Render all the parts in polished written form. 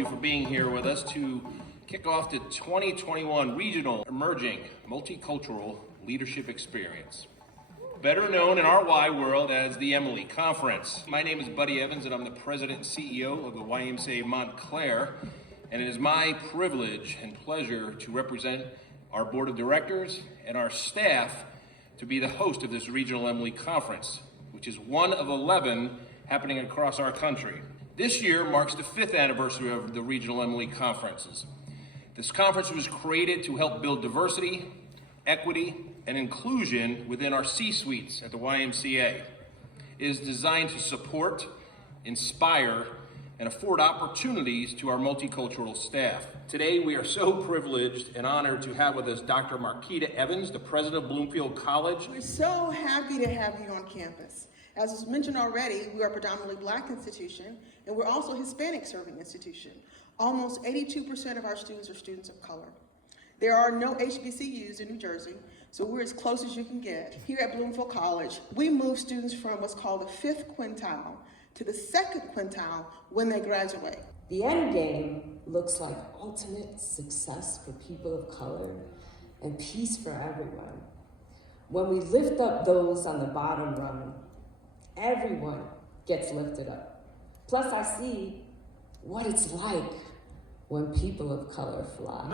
you for being here with us to kick off the 2021 Regional Emerging Multicultural Leadership Experience, better known in our Y world as the EMLE Conference. My name is Buddy Evans, and I'm the President and CEO of the YMCA of Montclair, and it is my privilege and pleasure to represent our Board of Directors and our staff to be the host of this Regional EMLE Conference, which is one of 11 happening across our country. This year marks the 5th anniversary of the Regional EMLE Conferences. This conference was created to help build diversity, equity, and inclusion within our C-suites at the YMCA. It is designed to support, inspire, and afford opportunities to our multicultural staff. Today, we are so privileged and honored to have with us Dr. Marquita Evans, the president of Bloomfield College. We're so happy to have you on campus. As was mentioned already, we are a predominantly Black institution, and we're also a Hispanic serving institution. Almost 82% of our students are students of color. There are no HBCUs in New Jersey, so we're as close as you can get. Here at Bloomfield College, we move students from what's called the 5th quintile to the 2nd quintile when they graduate. The end game looks like ultimate success for people of color and peace for everyone. When we lift up those on the bottom rung, everyone gets lifted up. Plus, I see what it's like when people of color fly.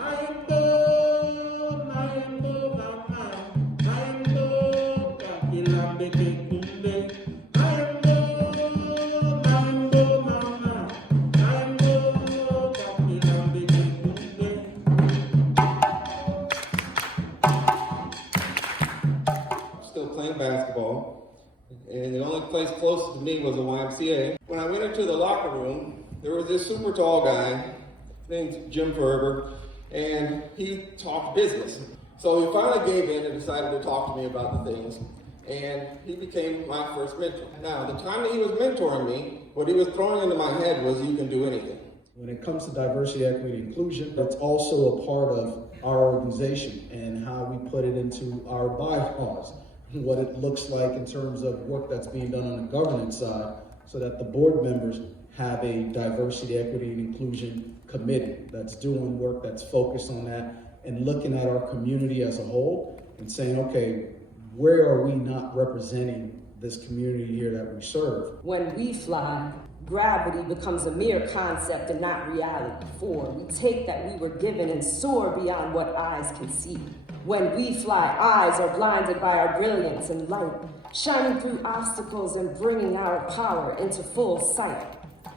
Still playing basketball. And the only place closest to me was the YMCA. When I went into the locker room, there was this super tall guy named Jim Ferber, and he talked business. So he finally gave in and decided to talk to me about the things, and he became my first mentor. Now, the time that he was mentoring me, what he was throwing into my head was, you can do anything. When it comes to diversity, equity, and inclusion, that's also a part of our organization and how we put it into our bylaws. What it looks like in terms of work that's being done on the governance side, so that the board members have a diversity, equity, and inclusion committee that's doing work that's focused on that and looking at our community as a whole and saying, okay, where are we not representing this community here that we serve? When we fly, gravity becomes a mere concept and not reality. For we take that we were given and soar beyond what eyes can see. When we fly, eyes are blinded by our brilliance and light, shining through obstacles and bringing our power into full sight.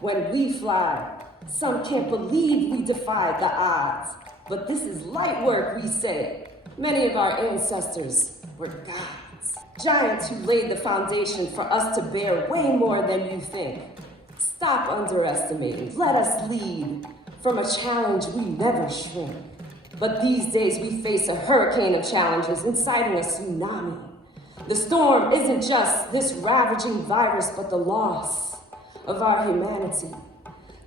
When we fly, some can't believe we defied the odds. But this is light work, we say. Many of our ancestors were gods, giants who laid the foundation for us to bear way more than you think. Stop underestimating. Let us lead from a challenge we never shrink. But these days we face a hurricane of challenges, inciting a tsunami. The storm isn't just this ravaging virus, but the loss of our humanity.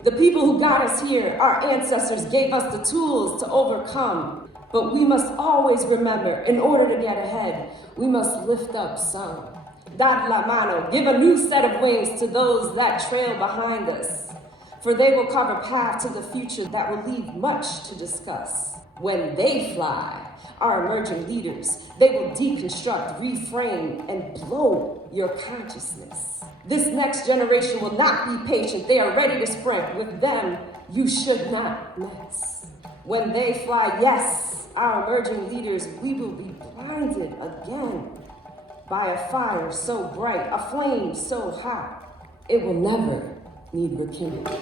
The people who got us here, our ancestors gave us the tools to overcome. But we must always remember, in order to get ahead, we must lift up some. Dar la mano, give a new set of wings to those that trail behind us. For they will carve a path to the future that will leave much to discuss. When they fly, our emerging leaders, they will deconstruct, reframe, and blow your consciousness. This next generation will not be patient. They are ready to sprint. With them, you should not mess. When they fly, yes, our emerging leaders, we will be blinded again by a fire so bright, a flame so hot, it will never need rekindling.